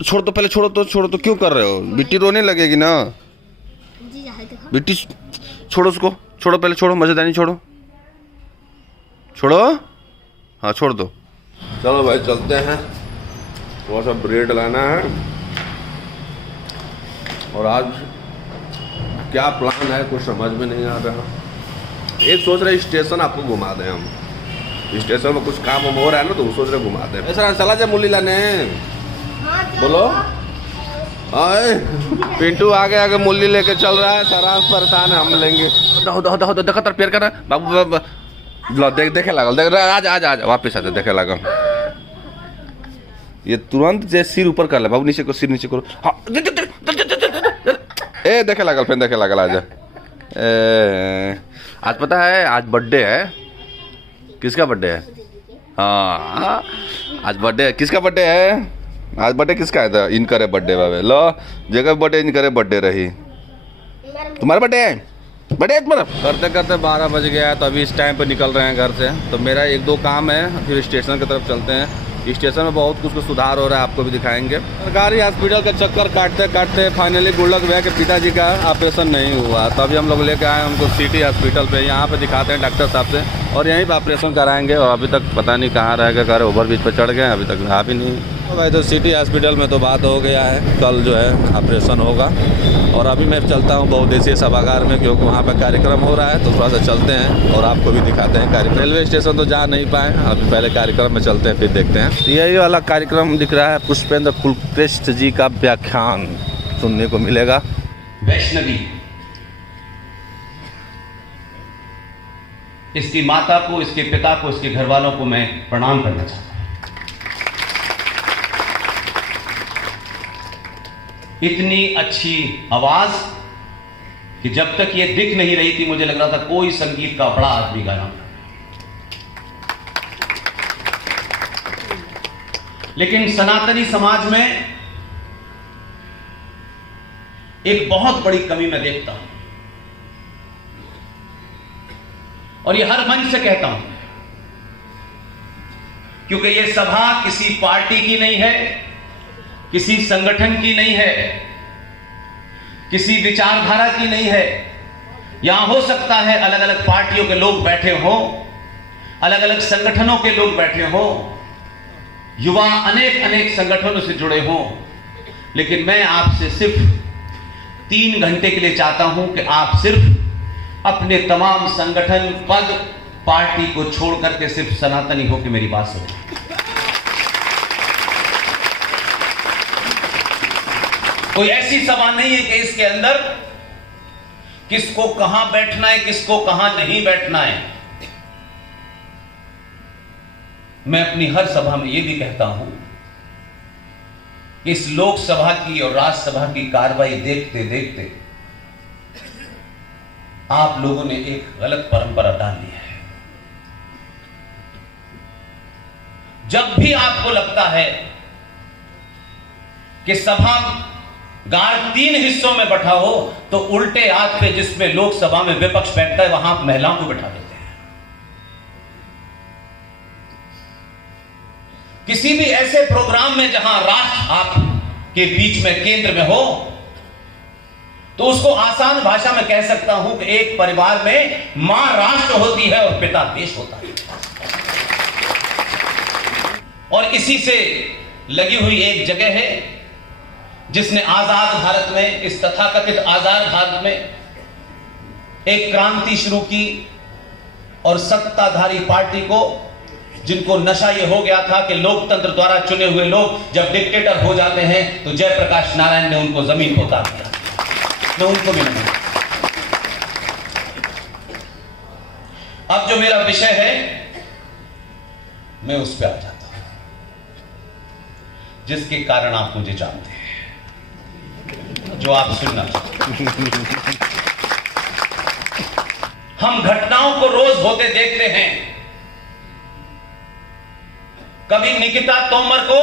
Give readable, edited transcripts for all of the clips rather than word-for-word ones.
छोड़ तो पहले, छोड़ो तो क्यों कर रहे हो? बिट्टी रोने लगेगी ना। बिट्टी छोड़ो उसको, छोड़ो पहले, छोड़ो मजेदानी, छोड़ो। हाँ छोड़ दो। चलो भाई चलते हैं, थोड़ा सा ब्रेड लाना है। और आज क्या प्लान है कुछ समझ में नहीं आ रहा। एक सोच रहे स्टेशन आपको घुमा दें, हम स्टेशन में कुछ काम हो रहा है ना, तो सोच रहे घुमा दें। ऐसा चला जाए मूली लाने। बोलो। आए पिंटू आगे मूली लेके चल रहा है, सारा परेशान है, हम लेंगे। देखो तर पेड़ कर बाबू, देखे लागल, देख आज वापिस आते, देखे लागल। ये तुरंत जैसे सिर ऊपर कर ले बाबू, नीचे को, सिर नीचे करो। हाँ ए देखे लागल, फिर देखे लागल। आज पता है आज बर्थडे है। किसका बर्थडे है? हाँ आज बर्थडे किसका बर्थडे है? आज बर्थडे किसका है? इनकर बर्थडे बाबे लो, जगह बर्थडे इनकर बर्थडे रही। तुम्हारा बर्थडे है? बर्थडे तुम्हारा? करते करते 12 बज गया, तो अभी इस टाइम पे निकल रहे हैं घर से। तो मेरा 1-2 काम है, फिर स्टेशन की तरफ चलते हैं। स्टेशन में बहुत कुछ सुधार हो रहा है, आपको भी दिखाएंगे। सरकारी हॉस्पिटल का चक्कर काटते काटते फाइनली गुल्लक भैया के पिताजी का ऑपरेशन नहीं हुआ, तभी हम लोग लेके आए उनको सिटी हॉस्पिटल पे। यहाँ पे दिखाते हैं डॉक्टर साहब से, और यहीं पे ऑपरेशन कराएंगे। और अभी तक पता नहीं कहाँ रहेगा, घर ओवरब्रिज पे चढ़ गए, अभी तक आ भी नहीं। तो भाई तो सिटी हॉस्पिटल में तो बात हो गया है, कल जो है ऑपरेशन होगा। और अभी मैं चलता हूँ बहुउद्देशीय सभागार में, क्योंकि वहाँ पर कार्यक्रम हो रहा है, तो थोड़ा सा चलते हैं और आपको भी दिखाते हैं कार्यक्रम। रेलवे स्टेशन तो जा नहीं पाए, अभी पहले कार्यक्रम में चलते हैं, फिर देखते हैं। यही वाला कार्यक्रम दिख रहा है, पुष्पेंद्र कुलश्रेष्ठ जी का व्याख्यान सुनने को मिलेगा। वैष्णवी, इसकी माता को, इसके पिता को, इसके घर वालों को मैं प्रणाम करना चाहता हूं। इतनी अच्छी आवाज कि जब तक ये दिख नहीं रही थी, मुझे लग रहा था कोई संगीत का बड़ा आदमी गाना। लेकिन सनातनी समाज में एक बहुत बड़ी कमी मैं देखता हूं, और ये हर मंच से कहता हूं, क्योंकि ये सभा किसी पार्टी की नहीं है, किसी संगठन की नहीं है, किसी विचारधारा की नहीं है। यहां हो सकता है अलग अलग पार्टियों के लोग बैठे हों, अलग अलग संगठनों के लोग बैठे हों, युवा अनेक अनेक संगठनों से जुड़े हों, लेकिन मैं आपसे सिर्फ 3 घंटे के लिए चाहता हूं कि आप सिर्फ अपने तमाम संगठन, पद, पार्टी को छोड़ करके सिर्फ सनातनी होकर मेरी बात सुनें। कोई ऐसी सभा नहीं है कि इसके अंदर किसको कहां बैठना है, किसको कहां नहीं बैठना है। मैं अपनी हर सभा में यह भी कहता हूं कि इस लोकसभा की और राज्यसभा की कार्रवाई देखते देखते आप लोगों ने एक गलत परंपरा डाल ली है। जब भी आपको लगता है कि सभा गार 3 हिस्सों में बैठा हो, तो उल्टे हाथ पे जिसमें लोकसभा में विपक्ष बैठता है, वहां महिलाओं को बैठा देते हैं। किसी भी ऐसे प्रोग्राम में जहां राष्ट्र आपके बीच में केंद्र में हो, तो उसको आसान भाषा में कह सकता हूं कि एक परिवार में मां राष्ट्र होती है और पिता देश होता है। और इसी से लगी हुई एक जगह है जिसने आजाद भारत में, इस तथाकथित आजाद भारत में एक क्रांति शुरू की, और सत्ताधारी पार्टी को, जिनको नशा यह हो गया था कि लोकतंत्र द्वारा चुने हुए लोग जब डिक्टेटर हो जाते हैं, तो जयप्रकाश नारायण ने उनको जमीन पर उतार दिया। मैं उनको भी नहीं। अब जो मेरा विषय है, मैं उस पर आ जाता हूं, जिसके कारण आप मुझे जानते हैं, जो आप सुनना चाहते हैं। हम घटनाओं को रोज होते देखते हैं। कभी निकिता तोमर को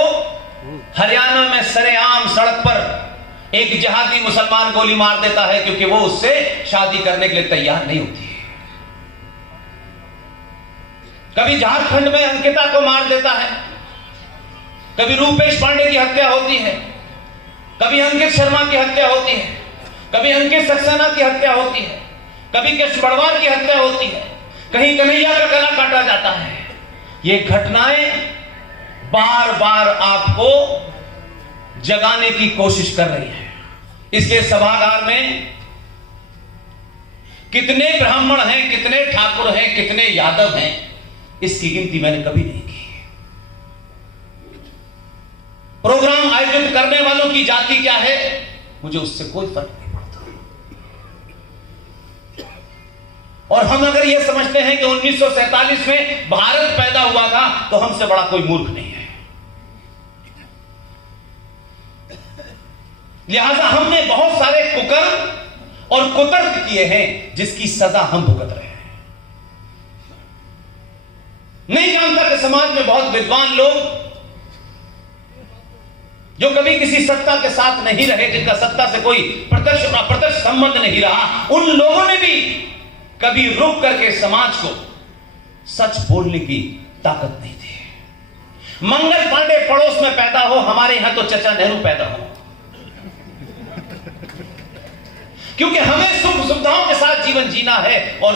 हरियाणा में सरेआम सड़क पर एक जिहादी मुसलमान गोली मार देता है, क्योंकि वो उससे शादी करने के लिए तैयार नहीं होती है। कभी झारखंड में अंकिता को मार देता है, कभी रूपेश पांडे की हत्या होती है, कभी अंकित शर्मा की हत्या होती है, कभी अंकित सक्सेना की हत्या होती है, कभी कृष्ण बड़वार की हत्या होती है, कहीं कन्हैया का गला काटा जाता है। ये घटनाएं बार बार आपको जगाने की कोशिश कर रही है। इसके सभागार में कितने ब्राह्मण हैं, कितने ठाकुर हैं, कितने यादव हैं, इसकी गिनती मैंने कभी नहीं की। प्रोग्राम आयोजित करने वालों की जाति क्या है, मुझे उससे कोई फर्क नहीं पड़ता। और हम अगर यह समझते हैं कि 1947 में भारत पैदा हुआ था, तो हमसे बड़ा कोई मूर्ख नहीं है। लिहाजा हमने बहुत सारे कुकर्म और कुतर्क किए हैं, जिसकी सजा हम भुगत रहे हैं। नहीं जानता कि समाज में बहुत विद्वान लोग जो कभी किसी सत्ता के साथ नहीं रहे, जिनका सत्ता से कोई प्रत्यक्ष और अप्रत्यक्ष संबंध नहीं रहा, उन लोगों ने भी कभी रुक करके समाज को सच बोलने की ताकत नहीं थी। मंगल पांडे पड़ोस में पैदा हो, हमारे यहां तो चचा नेहरू पैदा हो, क्योंकि हमें सुख सुविधाओं के साथ जीवन जीना है और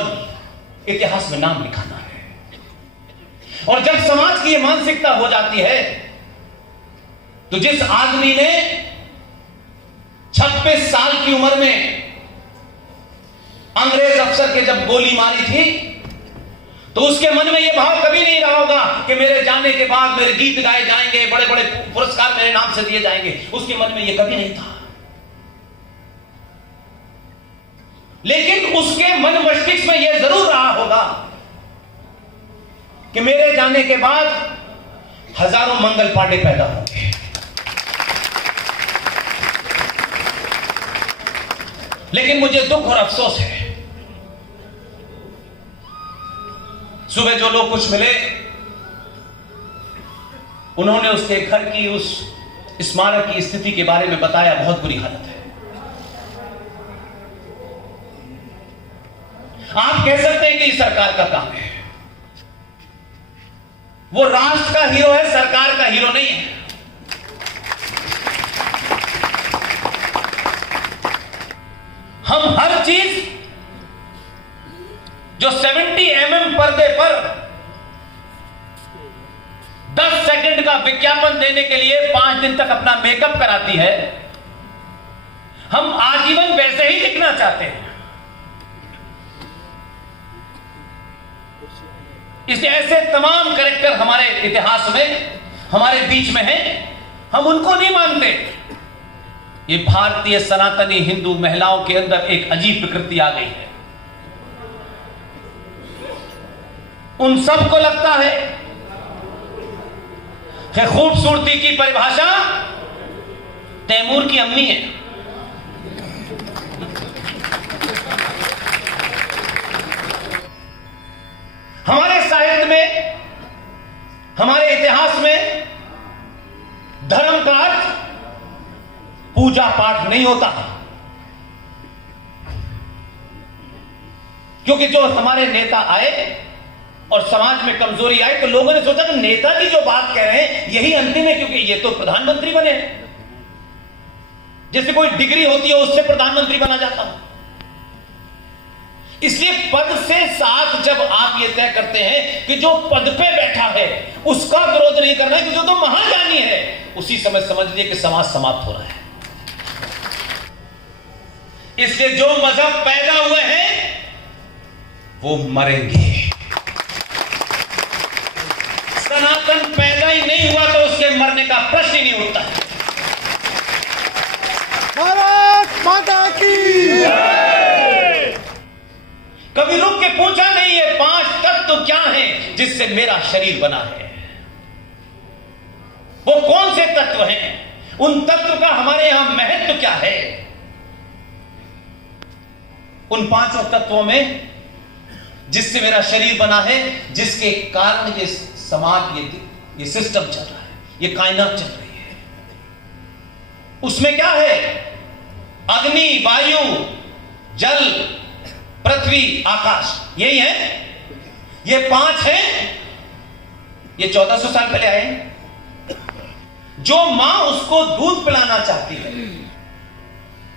इतिहास में नाम लिखाना है। और जब समाज की यह मानसिकता हो जाती है, तो जिस आदमी ने 26 साल की उम्र में अंग्रेज अफसर के जब गोली मारी थी, तो उसके मन में यह भाव कभी नहीं रहा होगा कि मेरे जाने के बाद मेरे गीत गाए जाएंगे, बड़े बड़े पुरस्कार मेरे नाम से दिए जाएंगे। उसके मन में यह कभी नहीं था। लेकिन उसके मन मस्तिष्क में यह जरूर रहा होगा कि मेरे जाने के बाद हजारों मंगल पांडे पैदा होंगे। लेकिन मुझे दुख और अफसोस है, सुबह जो लोग कुछ मिले, उन्होंने उसके घर की उस स्मारक की स्थिति के बारे में बताया। बहुत बुरी हालत है। आप कह सकते हैं कि ये सरकार का काम है। वो राष्ट्र का हीरो है, सरकार का हीरो नहीं है। हम हर चीज जो 70 mm पर्दे पर 10 सेकंड का विज्ञापन देने के लिए 5 दिन तक अपना मेकअप कराती है, हम आजीवन वैसे ही दिखना चाहते हैं। इसलिए ऐसे तमाम कैरेक्टर हमारे इतिहास में, हमारे बीच में हैं, हम उनको नहीं मानते। ये भारतीय सनातनी हिंदू महिलाओं के अंदर एक अजीब प्रकृति आ गई है। उन सबको लगता है कि खूबसूरती की परिभाषा तैमूर की अम्मी है। हमारे साहित्य में, हमारे इतिहास में धर्म का अर्थ पूजा पाठ नहीं होता, क्योंकि जो हमारे नेता आए और समाज में कमजोरी आई, तो लोगों ने सोचा कि नेताजी जो बात कह रहे हैं यही अंतिम है, क्योंकि ये तो प्रधानमंत्री बने हैं। जैसे कोई डिग्री होती है उससे प्रधानमंत्री बना जाता है। इसलिए पद से साथ जब आप ये तय करते हैं कि जो पद पे बैठा है उसका विरोध नहीं करना है, कि जो तो महाज्ञानी है, उसी समय समझ लीजिए कि समाज समाप्त हो रहा है। इसलिए जो मजहब पैदा हुए हैं वो मरेंगे। सनातन पैदा ही नहीं हुआ तो उसके मरने का प्रश्न ही नहीं उठता। भारत माता की कभी रुक के पूछा नहीं है 5 तत्व क्या हैं जिससे मेरा शरीर बना है, वो कौन से तत्व हैं, उन तत्व का हमारे यहां महत्व क्या है। उन 5 तत्वों में जिससे मेरा शरीर बना है, जिसके कारण ये समाज, ये सिस्टम चल रहा है, ये कायनात चल रही है, उसमें क्या है? अग्नि, वायु, जल, पृथ्वी, आकाश, यही है। ये 5 हैं। ये 1400 साल पहले आए हैं। जो मां उसको दूध पिलाना चाहती है,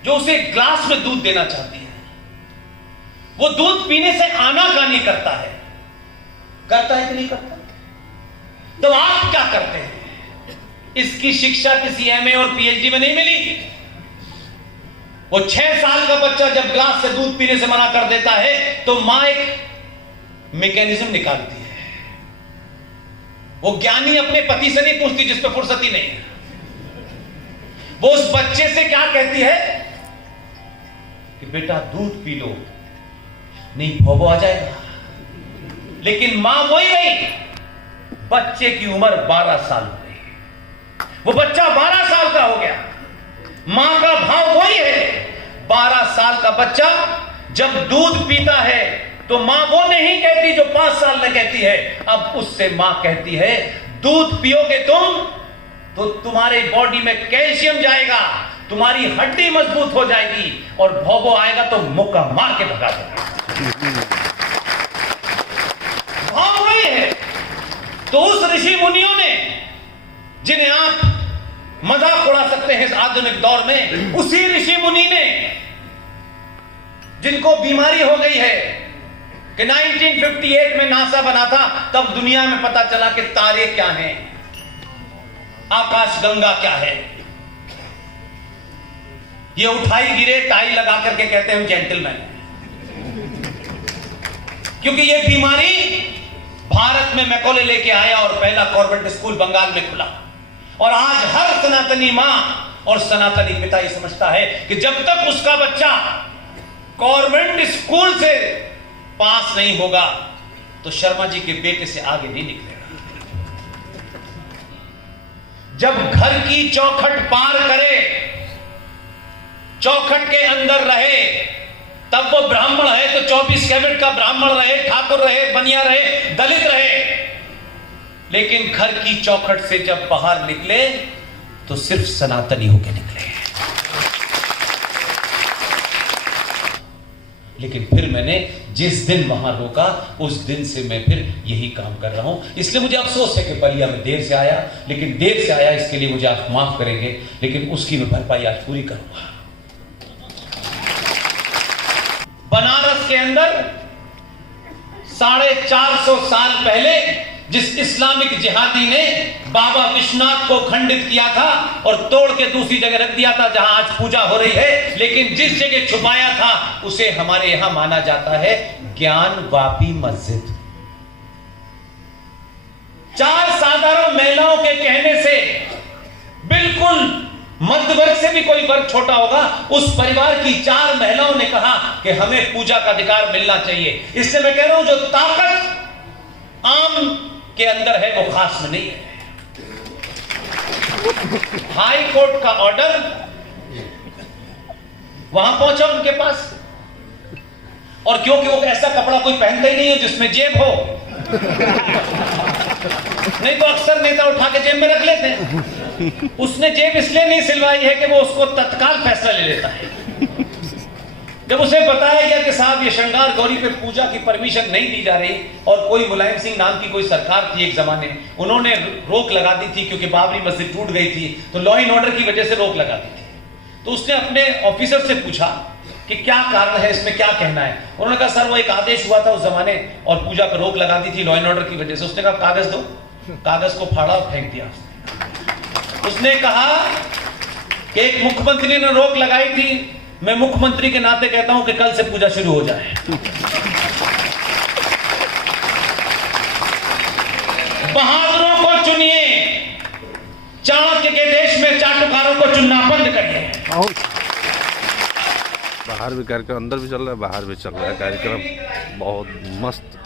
जो उसे ग्लास में दूध देना चाहती है, वो दूध पीने से आनाकानी करता है कि नहीं करता? तो आप क्या करते हैं? इसकी शिक्षा किसी एमए और पीएचडी में नहीं मिली। वो 6 साल का बच्चा जब ग्लास से दूध पीने से मना कर देता है तो मां एक मैकेनिज्म निकालती है। वो ज्ञानी अपने पति से नहीं पूछती जिस पे फुर्सत ही नहीं है। वो उस बच्चे से क्या कहती है कि बेटा दूध पी लो, नहीं भौबो आ जाएगा। लेकिन मां वही रही। बच्चे की उम्र 12 साल हो गई, वो बच्चा 12 साल का हो गया। मां का भाव वही है। 12 साल का बच्चा जब दूध पीता है तो मां वो नहीं कहती जो 5 साल में कहती है। अब उससे मां कहती है दूध पियोगे तुम तो तुम्हारे बॉडी में कैल्शियम जाएगा, तुम्हारी हड्डी मजबूत हो जाएगी, और भौबो आएगा तो मुक्का मार के भगा देगा। भाव वही है। तो उस ऋषि मुनियों ने, जिन्हें आप मजाक उड़ा सकते हैं इस आधुनिक दौर में, उसी ऋषि मुनि ने, जिनको बीमारी हो गई है कि 1958 में नासा बना था, तब दुनिया में पता चला कि तारे क्या हैं, आकाश गंगा क्या है। ये उठाई गिरे टाई लगा करके कहते हैं हम जेंटलमैन, क्योंकि ये बीमारी भारत में मैकॉले लेके आया और पहला कॉन्वेंट स्कूल बंगाल में खुला। और आज हर सनातनी मां और सनातनी पिता ये समझता है कि जब तक उसका बच्चा कॉन्वेंट स्कूल से पास नहीं होगा तो शर्मा जी के बेटे से आगे नहीं निकलेगा। जब घर की चौखट पार करे, चौखट के अंदर रहे, तब वो ब्राह्मण है तो 24 कैरेट का ब्राह्मण रहे, ठाकुर रहे, बनिया रहे, दलित रहे। लेकिन घर की चौखट से जब बाहर निकले तो सिर्फ सनातनी होके निकले। लेकिन फिर मैंने जिस दिन वहां रोका उस दिन से मैं फिर यही काम कर रहा हूं। इसलिए मुझे अफसोस है कि बलिया में देर से आया, लेकिन देर से आया इसके लिए मुझे आप माफ करेंगे, लेकिन उसकी मैं भरपाई आज पूरी करूंगा। बनारस के अंदर 450 साल पहले जिस इस्लामिक जिहादी ने बाबा विश्वनाथ को खंडित किया था और तोड़ के दूसरी जगह रख दिया था जहां आज पूजा हो रही है, लेकिन जिस जगह छुपाया था उसे हमारे यहां माना जाता है ज्ञान वापी मस्जिद। 4 साधारण महिलाओं के कहने से, बिल्कुल मध्य वर्ग से भी कोई वर्ग छोटा होगा, उस परिवार की 4 महिलाओं ने कहा कि हमें पूजा का अधिकार मिलना चाहिए। इसलिए मैं कह रहा हूं जो ताकत आम के अंदर है वो खास में नहीं है। हाई कोर्ट का ऑर्डर वहां पहुंचा उनके पास, और क्योंकि वो ऐसा कपड़ा कोई पहनता ही नहीं है जिसमें जेब हो, नहीं तो अक्सर नेता उठा के जेब में रख लेते हैं। उसने जेब इसलिए नहीं सिलवाई है कि वो उसको तत्काल फैसला ले लेता है। जब उसे बताया गया कि साहब ये श्रृंगार गौरी पे पूजा की परमिशन नहीं दी जा रही, और कोई मुलायम सिंह नाम की कोई सरकार थी एक जमाने, उन्होंने रोक लगा दी थी क्योंकि बाबरी मस्जिद टूट गई थी, तो लॉ एंड ऑर्डर की वजह से रोक लगा दी थी। तो उसने अपने ऑफिसर से पूछा कि क्या कारण है, इसमें क्या कहना है। उन्होंने कहा सर वो एक आदेश हुआ था उस जमाने और पूजा पर रोक लगा दी थी लॉ एंड ऑर्डर की वजह से। उसने कहा कागज दो, कागज को फाड़ा और फेंक दिया। उसने कहा कि एक मुख्यमंत्री ने रोक लगाई थी, मैं मुख्यमंत्री के नाते कहता हूं कि कल से पूजा शुरू हो जाए। बहादुरों को चुनिए, चाणक्य के देश में चाटुकारों को चुनना बंद करिए। बाहर भी कार्यक्रम, अंदर भी चल रहा है, बाहर भी चल रहा है कार्यक्रम। बहुत मस्त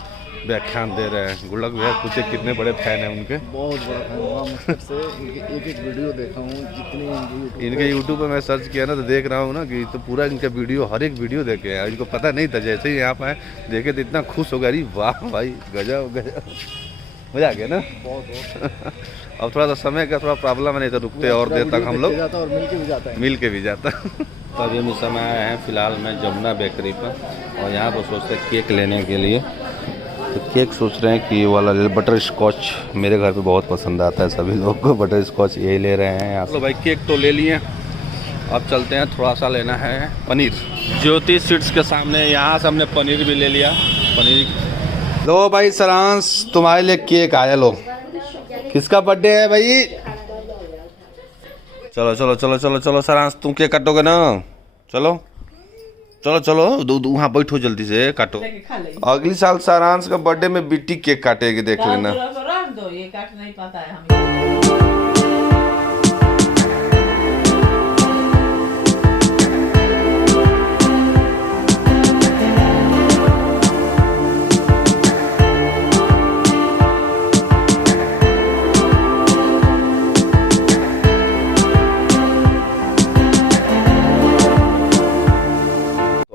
व्याख्यान दे रहे हैं। गुल्लक भैया पूछे कितने बड़े फैन हैं उनके? बहुत बड़ा फैन हुआ मतलब से। इनके एक वीडियो देखा हूँ, जितने इनके यूट्यूब पे मैं सर्च किया ना तो देख रहा हूँ ना कि तो पूरा इनका वीडियो, हर एक वीडियो देखे हैं। इनको पता नहीं था, जैसे ही यहाँ पे देखे तो इतना खुश हो गया, अरे वाह भाई गजब गजब, मजा आ गया ना। बहुत अब थोड़ा सा समय का थोड़ा प्रॉब्लम है, नहीं तो रुकते और देर तक हम लोग और मिल के भी जाता है। तो अभी हम इस समय आए हैं फिलहाल में जमुना बेकरी पर, और यहाँ पर सोचते केक लेने के लिए। तो केक सोच रहे हैं कि ये वाला ले, बटर स्कॉच मेरे घर पे बहुत पसंद आता है सभी लोग को, बटर स्कॉच यही ले रहे हैं यहाँ। चलो भाई केक तो ले लिए, अब चलते हैं, थोड़ा सा लेना है पनीर। ज्योति स्वीट्स के सामने यहाँ से हमने पनीर भी ले लिया। पनीर लो भाई सरांश, तुम्हारे लिए केक आया, लो। किसका बर्थडे है भाई? चलो चलो चलो चलो चलो सरांश, तुम केक काटोगे ना? चलो चलो चलो, वहाँ बैठो, जल्दी से काटो। अगली साल सारांश का बर्थडे में बिट्टी केक काटेगी, देख लेना। रख दो, ये काट नहीं पाता है हमें।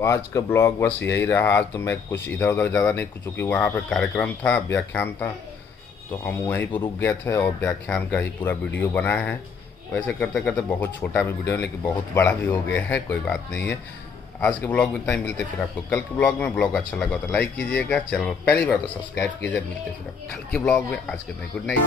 आज का ब्लॉग बस यही रहा। आज तो मैं कुछ इधर उधर ज़्यादा नहीं, क्योंकि वहाँ पे कार्यक्रम था, व्याख्यान था, तो हम वहीं पर रुक गए थे और व्याख्यान का ही पूरा वीडियो बनाए हैं। वैसे करते करते बहुत छोटा भी वीडियो, लेकिन बहुत बड़ा भी हो गया है, कोई बात नहीं है। आज के ब्लॉग में इतना ही, मिलते फिर आपको कल के ब्लॉग में। ब्लॉग अच्छा लगा तो लाइक कीजिएगा, चैनल में पहली बार तो सब्सक्राइब कीजिए। मिलते फिर आप कल के ब्लॉग में। आज के लिए गुड नाइट।